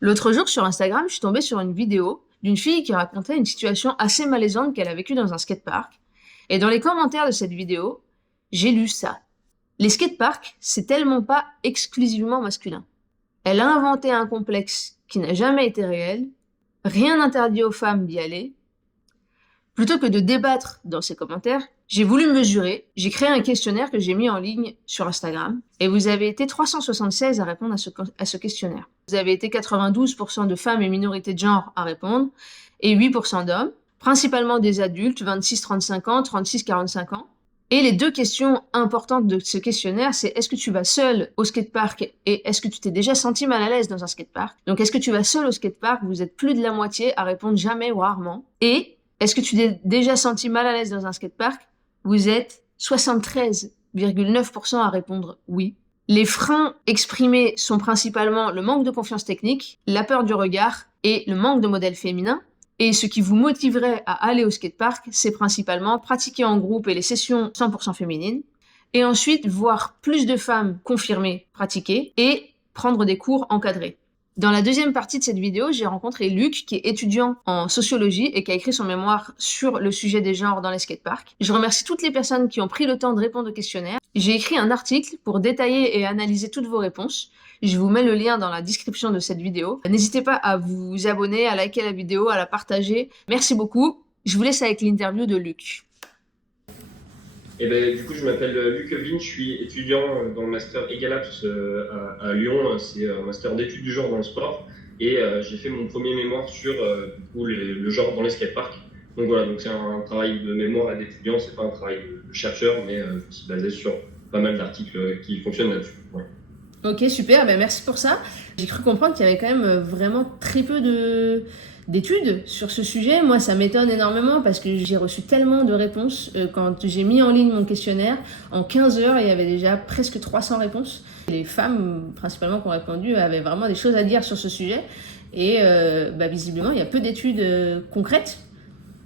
L'autre jour, sur Instagram, je suis tombée sur une vidéo d'une fille qui racontait une situation assez malaisante qu'elle a vécue dans un skatepark. Et dans les commentaires de cette vidéo, j'ai lu ça. Les skateparks, c'est tellement pas exclusivement masculin. Elle a inventé un complexe qui n'a jamais été réel. Rien n'interdit aux femmes d'y aller. Plutôt que de débattre dans ces commentaires, j'ai voulu mesurer. J'ai créé un questionnaire que j'ai mis en ligne sur Instagram. Et vous avez été 376 à répondre à ce questionnaire. Vous avez été 92% de femmes et minorités de genre à répondre et 8% d'hommes, principalement des adultes, 26-35 ans, 36-45 ans. Et les deux questions importantes de ce questionnaire, c'est est-ce que tu vas seul au skatepark et est-ce que tu t'es déjà senti mal à l'aise dans un skatepark? Donc, est-ce que tu vas seul au skatepark? Vous êtes plus de la moitié à répondre jamais ou rarement. Et est-ce que tu t'es déjà senti mal à l'aise dans un skatepark? Vous êtes 73,9% à répondre oui. Les freins exprimés sont principalement le manque de confiance technique, la peur du regard et le manque de modèles féminins. Et ce qui vous motiverait à aller au skatepark, c'est principalement pratiquer en groupe et les sessions 100% féminines. Et ensuite, voir plus de femmes confirmer pratiquer et prendre des cours encadrés. Dans la deuxième partie de cette vidéo, j'ai rencontré Luc, qui est étudiant en sociologie et qui a écrit son mémoire sur le sujet des genres dans les skateparks. Je remercie toutes les personnes qui ont pris le temps de répondre au questionnaire. J'ai écrit un article pour détailler et analyser toutes vos réponses. Je vous mets le lien dans la description de cette vidéo. N'hésitez pas à vous abonner, à liker la vidéo, à la partager. Merci beaucoup. Je vous laisse avec l'interview de Luc. Du coup, je m'appelle Luc Vin, je suis étudiant dans le master EGALAPS à Lyon. C'est un master d'études du genre dans le sport. Et j'ai fait mon premier mémoire sur le genre dans les skateparks. Donc voilà, donc c'est un travail de mémoire et d'étudiant, c'est pas un travail de chercheur, mais je me suis basé sur pas mal d'articles qui fonctionnent là-dessus. Ouais. Ok, super, merci pour ça. J'ai cru comprendre qu'il y avait quand même vraiment très peu d'études sur ce sujet. Moi, ça m'étonne énormément parce que j'ai reçu tellement de réponses. Quand j'ai mis en ligne mon questionnaire, en 15 heures, il y avait déjà presque 300 réponses. Les femmes, principalement, qui ont répondu, avaient vraiment des choses à dire sur ce sujet. Et visiblement, il y a peu d'études concrètes.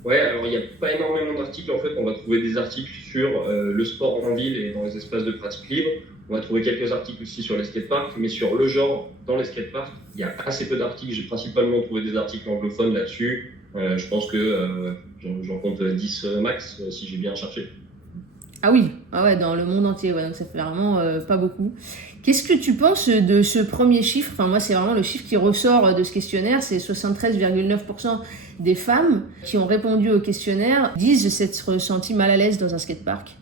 Ouais, alors il n'y a pas énormément d'articles. En fait, on va trouver des articles sur le sport en ville et dans les espaces de pratique libre. On va trouver quelques articles aussi sur les skateparks, mais sur le genre dans les skateparks, il y a assez peu d'articles. J'ai principalement trouvé des articles anglophones là-dessus. Je pense que j'en compte 10 max si j'ai bien cherché. Ah oui, ah ouais, dans le monde entier, ouais, donc ça fait vraiment pas beaucoup. Qu'est-ce que tu penses de ce premier chiffre? Enfin, moi, c'est vraiment le chiffre qui ressort de ce questionnaire, c'est 73,9% des femmes qui ont répondu au questionnaire disent s'être ressenties mal à l'aise dans un skatepark.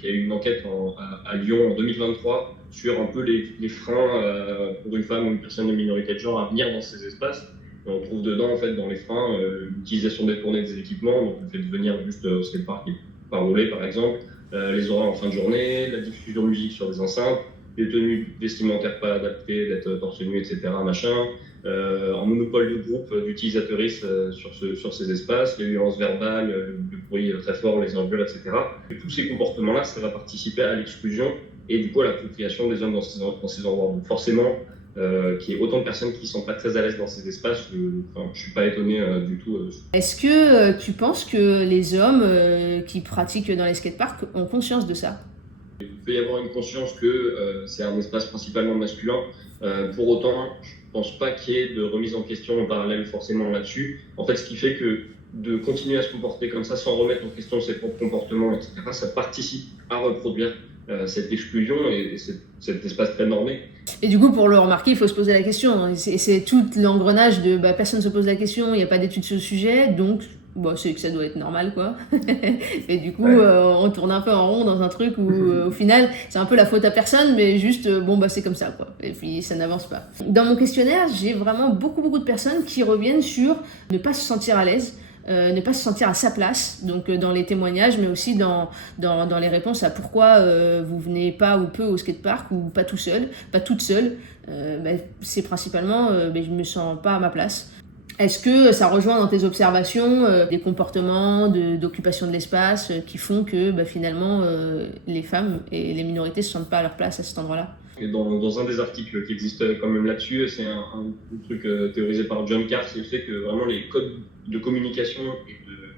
Il y a eu une enquête à Lyon en 2023 sur un peu les freins pour une femme ou une personne de minorité de genre à venir dans ces espaces. Et on trouve dedans, en fait, dans les freins, l'utilisation détournée des équipements, donc le fait de venir juste au skatepark et pas rouler, par exemple, les horaires en fin de journée, la diffusion de musique sur des enceintes, les tenues vestimentaires pas adaptées, d'être torse nu, etc., machin, un monopole de groupe d'utilisateuristes sur ces espaces, les violences verbales, le bruit très fort, les engueules, etc. Et tous ces comportements-là, ça va participer à l'exclusion et du coup à l'appropriation des hommes dans ces endroits. Donc forcément, qu'il y ait autant de personnes qui ne sont pas très à l'aise dans ces espaces, je ne suis pas étonné du tout. Est-ce que tu penses que les hommes qui pratiquent dans les skateparks ont conscience de ça? Il peut y avoir une conscience que c'est un espace principalement masculin. Pour autant, je ne pense pas qu'il y ait de remise en question en parallèle forcément là-dessus. En fait, ce qui fait que de continuer à se comporter comme ça sans remettre en question ses propres comportements, etc., ça participe à reproduire cette exclusion et cet espace très normé. Et du coup, pour le remarquer, il faut se poser la question. C'est tout l'engrenage de personne ne se pose la question, il n'y a pas d'études sur le sujet, donc c'est que ça doit être normal, quoi. Et du coup, on tourne un peu en rond dans un truc où, au final, c'est un peu la faute à personne, mais juste, c'est comme ça, quoi. Et puis, ça n'avance pas. Dans mon questionnaire, j'ai vraiment beaucoup de personnes qui reviennent sur ne pas se sentir à l'aise, ne pas se sentir à sa place, donc dans les témoignages, mais aussi dans les réponses à pourquoi vous venez pas ou peu au skatepark ou pas tout seul, pas toute seule. C'est principalement je me sens pas à ma place. Est-ce que ça rejoint dans tes observations des comportements d'occupation de l'espace qui font que finalement les femmes et les minorités se sentent pas à leur place à cet endroit-là? Et dans un des articles qui existe quand même là-dessus, c'est un truc théorisé par John Carr, c'est le fait que vraiment les codes de communication et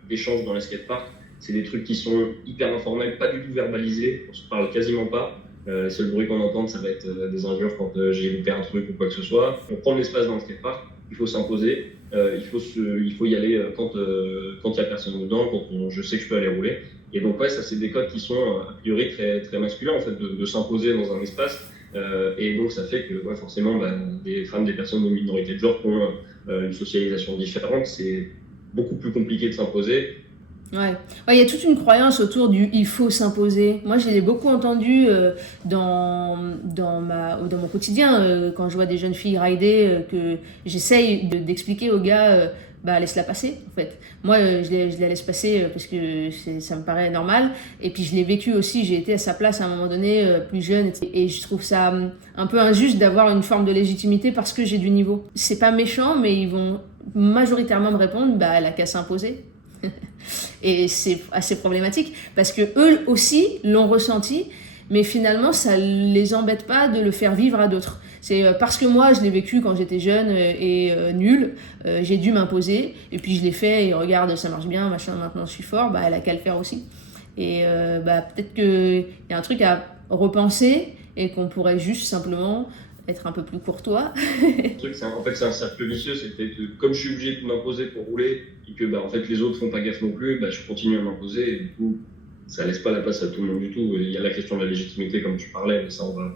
d'échange dans les skateparks, c'est des trucs qui sont hyper informels, pas du tout verbalisés, on se parle quasiment pas. Les seuls bruits qu'on entend, ça va être des injures quand j'ai loupé un truc ou quoi que ce soit. On prend de l'espace dans le skatepark, il faut s'imposer, il faut y aller quand il y a personne dedans, je sais que je peux aller rouler. Et donc ouais, ça c'est des codes qui sont a priori très très masculins en fait, de s'imposer dans un espace. Et donc ça fait que ouais, forcément des femmes, des personnes de minorité de genre qui ont une socialisation différente, c'est beaucoup plus compliqué de s'imposer. Ouais, il y a toute une croyance autour du il faut s'imposer. Moi, je l'ai beaucoup entendu dans mon quotidien, quand je vois des jeunes filles rider, que j'essaye d'expliquer aux gars, laisse-la passer, en fait. Moi, je la laisse passer parce que ça me paraît normal. Et puis, je l'ai vécu aussi, j'ai été à sa place à un moment donné, plus jeune. Et je trouve ça un peu injuste d'avoir une forme de légitimité parce que j'ai du niveau. C'est pas méchant, mais ils vont majoritairement me répondre, elle a qu'à s'imposer. Et c'est assez problématique parce que eux aussi l'ont ressenti, mais finalement ça les embête pas de le faire vivre à d'autres. C'est parce que moi je l'ai vécu quand j'étais jeune et nul, j'ai dû m'imposer et puis je l'ai fait et regarde ça marche bien, machin, maintenant je suis fort, elle a qu'à le faire aussi. Et peut-être qu'il y a un truc à repenser et qu'on pourrait juste simplement être un peu plus courtois. En fait, c'est un cercle vicieux. Comme je suis obligé de m'imposer pour rouler et que en fait, les autres font pas gaffe non plus, je continue à m'imposer et du coup, ça laisse pas la place à tout le monde du tout. Il y a la question de la légitimité, comme tu parlais, mais ça, on va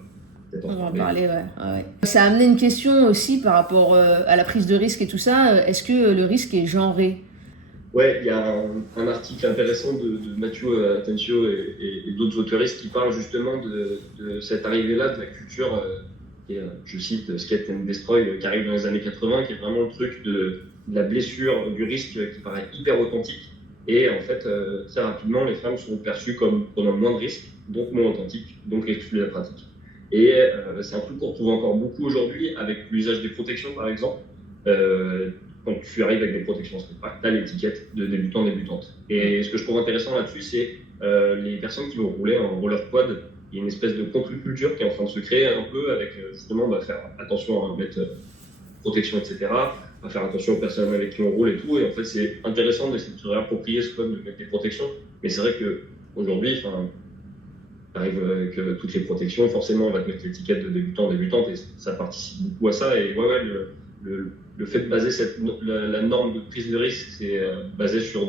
peut-être en parler. Ouais. Ça a amené une question aussi par rapport à la prise de risque et tout ça. Est-ce que le risque est genré ? Ouais, il y a un article intéressant de Mathieu Atencio et d'autres autoristes qui parlent justement de cette arrivée-là de la culture, qui est, je cite, Skate and Destroy, qui arrive dans les années 80, qui est vraiment le truc de la blessure, du risque qui paraît hyper authentique. Et en fait, très rapidement, les femmes sont perçues comme prenant moins de risques, donc moins authentiques, donc exclues de la pratique. Et c'est un truc qu'on retrouve encore beaucoup aujourd'hui avec l'usage des protections, par exemple. Quand tu arrives avec des protections skatepark, tu as l'étiquette de débutant-débutante. Et ce que je trouve intéressant là-dessus, c'est les personnes qui vont rouler en roller quad. Il y a une espèce de contre-culture qui est en train de se créer un peu avec justement faire attention à mettre protection, etc. À faire attention aux personnes avec qui on roule et tout. Et en fait, c'est intéressant d'essayer de se réapproprier ce code de mettre des protections. Mais c'est vrai qu'aujourd'hui, tu arrives avec toutes les protections, forcément, on va te mettre l'étiquette de débutant-débutante et ça participe beaucoup à ça. Et le fait de baser la norme de prise de risque, c'est basé sur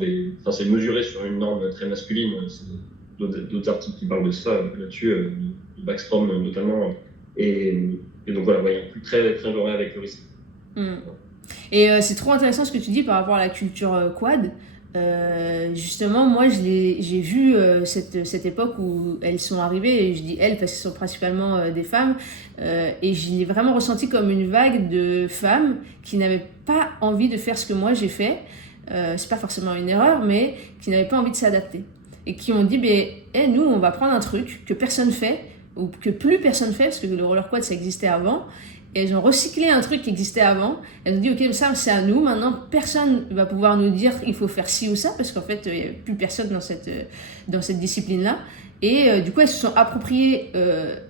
c'est mesuré sur une norme très masculine. C'est d'autres articles qui parlent de ça là-dessus, de Backstrom notamment. Et donc voilà, il y a un plus très très genré avec le risque. Et c'est trop intéressant ce que tu dis par rapport à la culture quad. Justement, moi, j'ai vu cette époque où elles sont arrivées, et je dis elles parce que ce sont principalement des femmes, et je l'ai vraiment ressenti comme une vague de femmes qui n'avaient pas envie de faire ce que moi j'ai fait. C'est pas forcément une erreur, mais qui n'avaient pas envie de s'adapter. Et qui ont dit, nous, on va prendre un truc que personne fait, ou que plus personne fait, parce que le roller quad, ça existait avant. Et elles ont recyclé un truc qui existait avant. Elles ont dit, ok, ça c'est à nous. Maintenant, personne va pouvoir nous dire il faut faire ci ou ça, parce qu'en fait, il n'y a plus personne dans cette discipline-là. Et du coup, elles se sont appropriées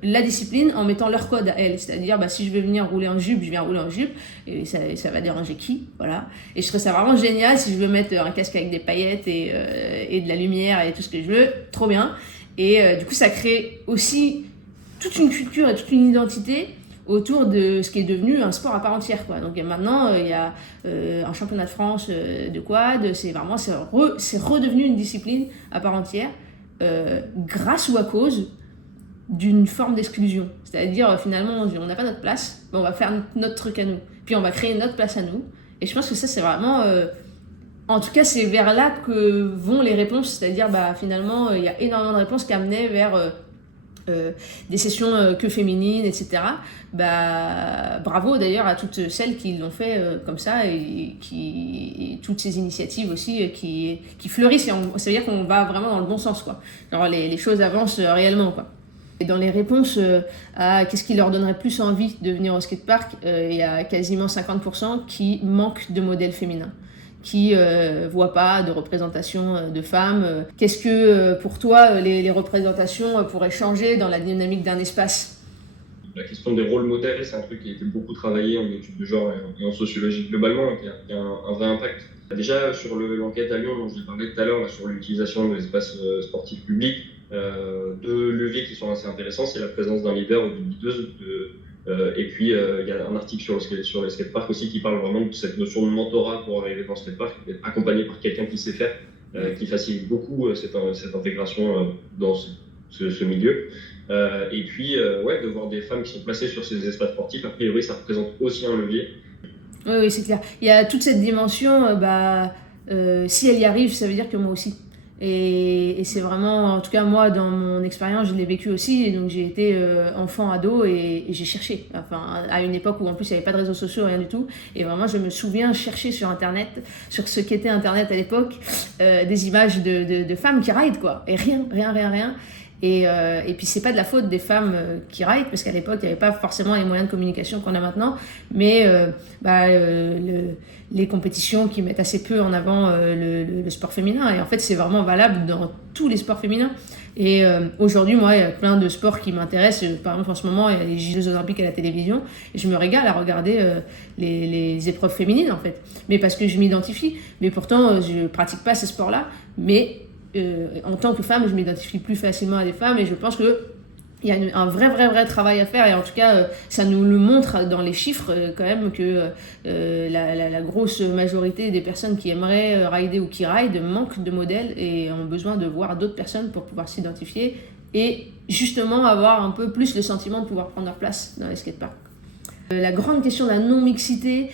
la discipline en mettant leur code à elles. C'est-à-dire, si je veux venir rouler en jupe, je viens rouler en jupe. Et ça va déranger qui ? Voilà. Et je trouve ça vraiment génial si je veux mettre un casque avec des paillettes et de la lumière et tout ce que je veux. Trop bien. Et du coup, ça crée aussi toute une culture et toute une identité autour de ce qui est devenu un sport à part entière, quoi. Donc maintenant, il y a un championnat de France de quad, c'est redevenu une discipline à part entière, grâce ou à cause d'une forme d'exclusion. C'est-à-dire, finalement, on n'a pas notre place, on va faire notre truc à nous. Puis on va créer notre place à nous. Et je pense que ça, c'est vraiment... en tout cas, c'est vers là que vont les réponses. C'est-à-dire, finalement, il y a énormément de réponses qui amenaient vers... des sessions que féminines, etc. Bravo d'ailleurs à toutes celles qui l'ont fait comme ça et toutes ces initiatives aussi qui fleurissent. Et ça veut dire qu'on va vraiment dans le bon sens, quoi. Genre les choses avancent réellement, quoi. Et dans les réponses à qu'est-ce qui leur donnerait plus envie de venir au skatepark, il y a quasiment 50% qui manquent de modèles féminins, qui voient pas de représentation de femmes. Qu'est-ce que, pour toi, les représentations pourraient changer dans la dynamique d'un espace ? La question des rôles modèles, c'est un truc qui a été beaucoup travaillé en études de genre et en sociologie globalement, et qui a un vrai impact. Déjà, sur l'enquête à Lyon dont je l'ai parlé tout à l'heure, sur l'utilisation de l'espace sportif public, Deux leviers qui sont assez intéressants, c'est la présence d'un leader ou d'une leaduse. Et puis, il y a un article sur les skateparks aussi qui parle vraiment de cette notion de mentorat pour arriver dans le skatepark, d'être accompagné par quelqu'un qui sait faire, qui facilite beaucoup cette intégration dans ce milieu. Et puis, ouais, de voir des femmes qui sont placées sur ces espaces sportifs, a priori, ça représente aussi un levier. Oui, oui, c'est clair. Il y a toute cette dimension, si elle y arrive, ça veut dire que moi aussi. Et c'est vraiment, en tout cas moi, dans mon expérience, je l'ai vécu aussi. Et donc j'ai été enfant, ado et j'ai cherché. Enfin, à une époque où en plus il n'y avait pas de réseaux sociaux, rien du tout. Et vraiment, je me souviens chercher sur Internet, sur ce qu'était Internet à l'époque, des images de femmes qui ride, quoi. Et rien. Et puis c'est pas de la faute des femmes qui ride, parce qu'à l'époque il n'y avait pas forcément les moyens de communication qu'on a maintenant, mais les compétitions qui mettent assez peu en avant le sport féminin. Et en fait c'est vraiment valable dans tous les sports féminins. Et aujourd'hui, moi, il y a plein de sports qui m'intéressent. Par exemple, en ce moment, il y a les Jeux Olympiques à la télévision. Et je me régale à regarder les épreuves féminines, en fait. Mais parce que je m'identifie. Mais pourtant, je pratique pas ces sports-là. Mais en tant que femme, je m'identifie plus facilement à des femmes. Et je pense que il y a un vrai travail à faire, et en tout cas ça nous le montre dans les chiffres quand même que la grosse majorité des personnes qui aimeraient rider ou qui ride manquent de modèles et ont besoin de voir d'autres personnes pour pouvoir s'identifier et justement avoir un peu plus le sentiment de pouvoir prendre leur place dans les skateparks. La grande question de la non-mixité,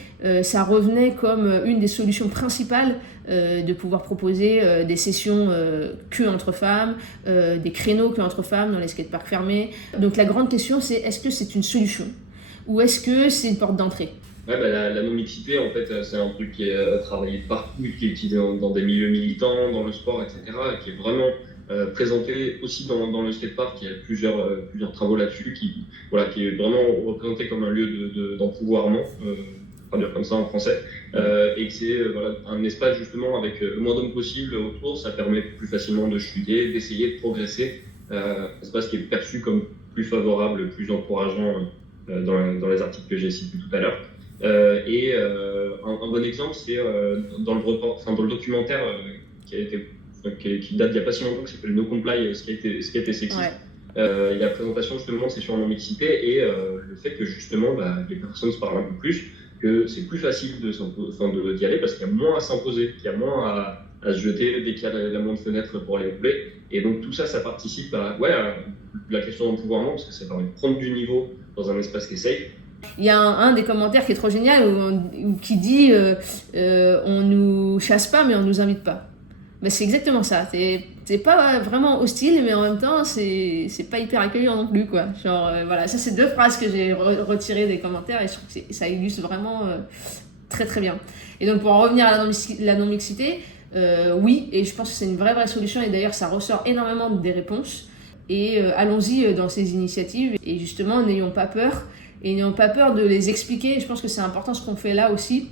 ça revenait comme une des solutions principales de pouvoir proposer des sessions que entre femmes, des créneaux que entre femmes dans les skateparks fermés. Donc la grande question c'est, est-ce que c'est une solution ou est-ce que c'est une porte d'entrée? Ouais, la non-mixité, en fait, c'est un truc qui est travaillé partout, qui est utilisé dans des milieux militants, dans le sport, etc., et qui est vraiment présenté aussi dans le skatepark. Il y a plusieurs travaux là-dessus qui est vraiment représenté comme un lieu d'empouvoirment, traduire comme ça en français, et que c'est un espace justement avec le moins d'hommes possible autour. Ça permet plus facilement de chuter, d'essayer de progresser. Un espace qui est perçu comme plus favorable, plus encourageant dans les articles que j'ai cités tout à l'heure. Un bon exemple, c'est dans le documentaire qui date d'il n'y a pas si longtemps, qui s'appelle No Comply, ce qui a été sexiste. Ouais. Il y a la présentation justement de sessions en non-mixité et le fait que justement les personnes se parlent un peu plus, que c'est plus facile d'y aller parce qu'il y a moins à s'imposer, qu'il y a moins à se jeter dès qu'il y a la moindre fenêtre pour aller rouler. Et donc tout ça, ça participe à la question d'empouvoirment parce que ça permet de prendre du niveau dans un espace qui est safe. Il y a un des commentaires qui est trop génial qui dit on nous chasse pas mais on nous invite pas. Ben, c'est exactement ça. C'est pas vraiment hostile, mais en même temps, c'est pas hyper accueillant non plus, quoi. Genre, voilà, ça, c'est deux phrases que j'ai retirées des commentaires et je trouve que ça illustre vraiment très bien. Et donc, pour en revenir à la non-mixité, oui, et je pense que c'est une vraie solution, et d'ailleurs, ça ressort énormément des réponses. Et allons-y dans ces initiatives, et justement, n'ayons pas peur de les expliquer. Et je pense que c'est important ce qu'on fait là aussi,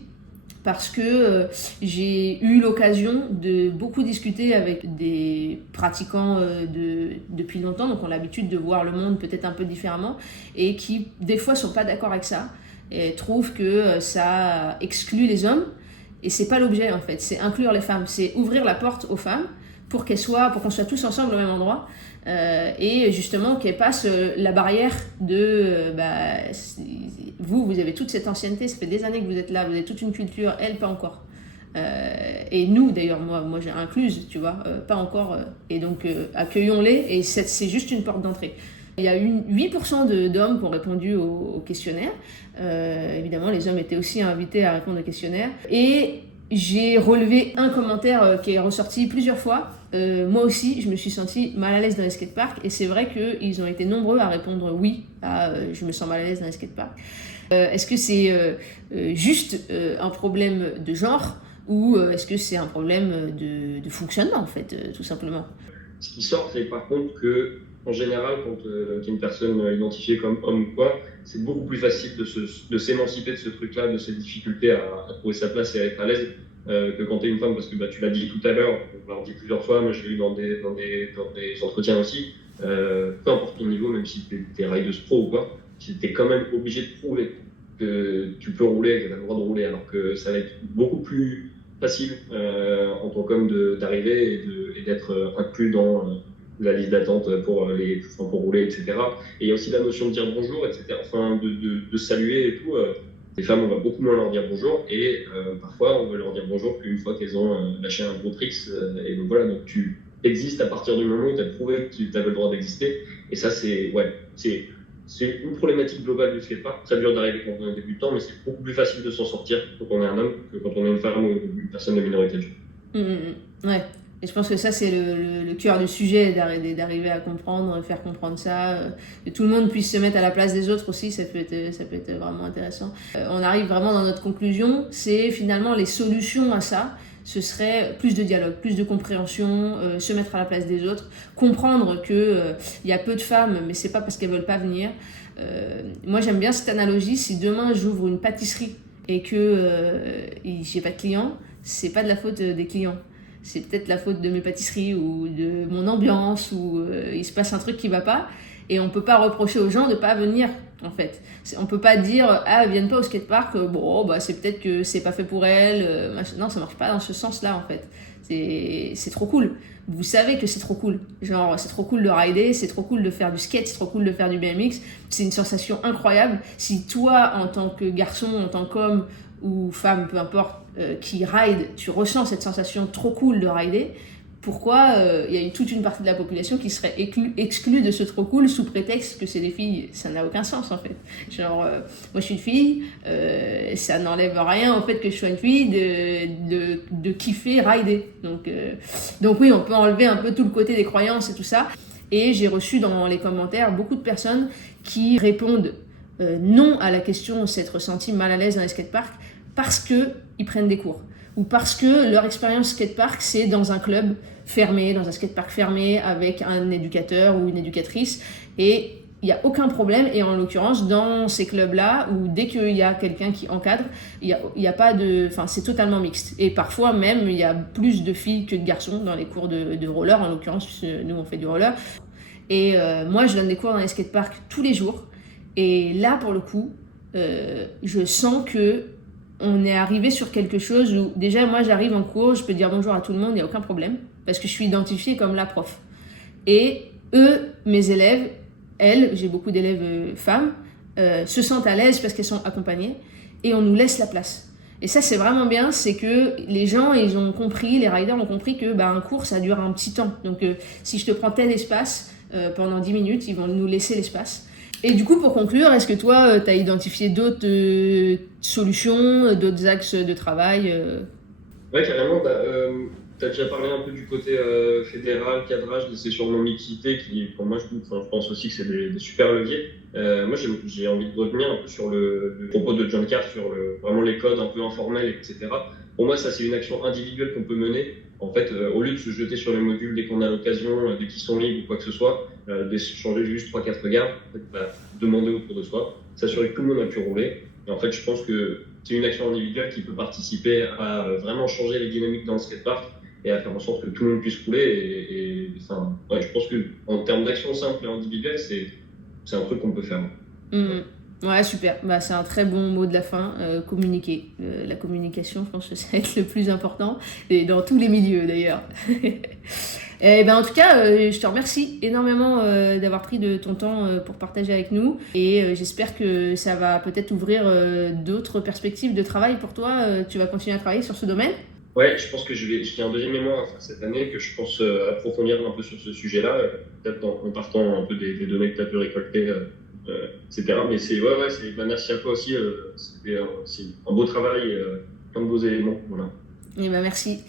parce que j'ai eu l'occasion de beaucoup discuter avec des pratiquants depuis longtemps, donc ont l'habitude de voir le monde peut-être un peu différemment, et qui des fois sont pas d'accord avec ça, et trouvent que ça exclut les hommes, et c'est pas l'objet en fait, c'est inclure les femmes, c'est ouvrir la porte aux femmes pour qu'on soit tous ensemble au même endroit, et justement qu'elles passent la barrière de vous avez toute cette ancienneté, ça fait des années que vous êtes là, vous avez toute une culture, elle pas encore. Et nous d'ailleurs, moi j'ai incluse, tu vois, pas encore, et donc accueillons-les, et c'est juste une porte d'entrée. Il y a eu 8% d'hommes qui ont répondu au questionnaire. Évidemment, les hommes étaient aussi invités à répondre au questionnaire. Et j'ai relevé un commentaire qui est ressorti plusieurs fois. Moi aussi, je me suis sentie mal à l'aise dans les skateparks, et c'est vrai qu'ils ont été nombreux à répondre oui à je me sens mal à l'aise dans les skateparks. Est-ce que c'est juste un problème de genre, ou est-ce que c'est un problème de fonctionnement en fait, tout simplement? Ce qui sort, c'est par contre que en général, quand il y a une personne identifiée comme homme ou quoi, c'est beaucoup plus facile de s'émanciper de ce truc-là, de cette difficulté à trouver sa place et à être à l'aise que quand tu es une femme, parce que tu l'as dit tout à l'heure, on l'a dit plusieurs fois, moi je l'ai eu dans des entretiens aussi, peu importe ton niveau, même si tu es rideuse pro ou quoi, tu es quand même obligé de prouver que tu peux rouler, que tu as le droit de rouler, alors que ça va être beaucoup plus facile en tant qu'homme d'arriver et d'être inclus dans la liste d'attente pour rouler, etc. Et il y a aussi la notion de dire bonjour, etc. Enfin, de saluer et tout. Les femmes, on va beaucoup moins leur dire bonjour et parfois, on va leur dire bonjour qu'une fois qu'elles ont lâché un gros tricks. Et donc voilà, donc tu existes à partir du moment où tu as prouvé que tu avais le droit d'exister. Et ça, c'est une problématique globale du skatepark. Ça dure d'arriver quand on est débutant, mais c'est beaucoup plus facile de s'en sortir quand on est un homme que quand on est une femme ou une personne de minorité de genre. Ouais. Et je pense que ça, c'est le cœur du sujet, d'arriver à comprendre, faire comprendre ça, que tout le monde puisse se mettre à la place des autres aussi, ça peut être vraiment intéressant. On arrive vraiment dans notre conclusion, c'est finalement les solutions à ça, ce serait plus de dialogue, plus de compréhension, se mettre à la place des autres, comprendre que y a peu de femmes, mais c'est pas parce qu'elles veulent pas venir. Moi, j'aime bien cette analogie, si demain j'ouvre une pâtisserie et que j'ai pas de clients, c'est pas de la faute des clients. C'est peut-être la faute de mes pâtisseries ou de mon ambiance ou il se passe un truc qui va pas et on peut pas reprocher aux gens de pas venir en fait. On peut pas dire ah elles viennent pas au skatepark, bon bah c'est peut-être que c'est pas fait pour elles, non ça marche pas dans ce sens-là en fait. C'est trop cool. Vous savez que c'est trop cool. Genre c'est trop cool de rider, c'est trop cool de faire du skate, c'est trop cool de faire du BMX. C'est une sensation incroyable. Si toi en tant que garçon, en tant qu'homme ou femme, peu importe, qui ride, tu ressens cette sensation trop cool de rider, pourquoi il y a toute une partie de la population qui serait exclue de ce trop cool sous prétexte que c'est des filles? Ça n'a aucun sens en fait. Genre, moi je suis une fille, ça n'enlève rien au fait que je sois une fille de kiffer rider. Donc oui, on peut enlever un peu tout le côté des croyances et tout ça. Et j'ai reçu dans les commentaires beaucoup de personnes qui répondent non à la question s'être senti mal à l'aise dans les skateparks parce qu'ils prennent des cours ou parce que leur expérience skatepark c'est dans un club fermé, dans un skatepark fermé avec un éducateur ou une éducatrice et il n'y a aucun problème et en l'occurrence dans ces clubs-là où dès qu'il y a quelqu'un qui encadre, il y a pas de... Enfin c'est totalement mixte et parfois même il y a plus de filles que de garçons dans les cours de roller, en l'occurrence nous on fait du roller et moi je donne des cours dans les skateparks tous les jours et là pour le coup je sens que on est arrivé sur quelque chose où déjà moi j'arrive en cours, je peux dire bonjour à tout le monde, il n'y a aucun problème parce que je suis identifiée comme la prof et eux, mes élèves, elles, j'ai beaucoup d'élèves femmes, se sentent à l'aise parce qu'elles sont accompagnées et on nous laisse la place. Et ça c'est vraiment bien, c'est que les gens ils ont compris, les riders ont compris que un cours ça dure un petit temps, donc si je te prends tel espace pendant 10 minutes, ils vont nous laisser l'espace. Et du coup, pour conclure, est-ce que toi, tu as identifié d'autres solutions, d'autres axes de travail Ouais, carrément. Tu as déjà parlé un peu du côté fédéral, cadrage, des sessions non mixité, qui, pour moi, je pense aussi que c'est des super leviers. Moi, j'ai envie de revenir un peu sur le propos de John Carr, sur vraiment les codes un peu informels, etc. Pour moi, ça, c'est une action individuelle qu'on peut mener. En fait, au lieu de se jeter sur les modules dès qu'on a l'occasion, dès qu'ils sont libres ou quoi que ce soit, d'échanger juste 3-4 regards, en fait, demander autour de soi, s'assurer que tout le monde a pu rouler. Et en fait, je pense que c'est une action individuelle qui peut participer à vraiment changer les dynamiques dans le skatepark et à faire en sorte que tout le monde puisse rouler. Je pense qu'en termes d'action simple et individuelle, c'est un truc qu'on peut faire. Ouais, super. C'est un très bon mot de la fin. Communiquer. La communication, je pense que ça va être le plus important. Et dans tous les milieux, d'ailleurs. Et en tout cas, je te remercie énormément d'avoir pris de ton temps pour partager avec nous. Et j'espère que ça va peut-être ouvrir d'autres perspectives de travail pour toi. Tu vas continuer à travailler sur ce domaine? Ouais, je pense que j'ai un deuxième mémoire à faire cette année que je pense approfondir un peu sur ce sujet-là, peut-être en partant un peu des données que tu as pu récolter, etc. Mais merci à toi aussi, c'est un beau travail, plein de beaux éléments. Voilà. Et merci.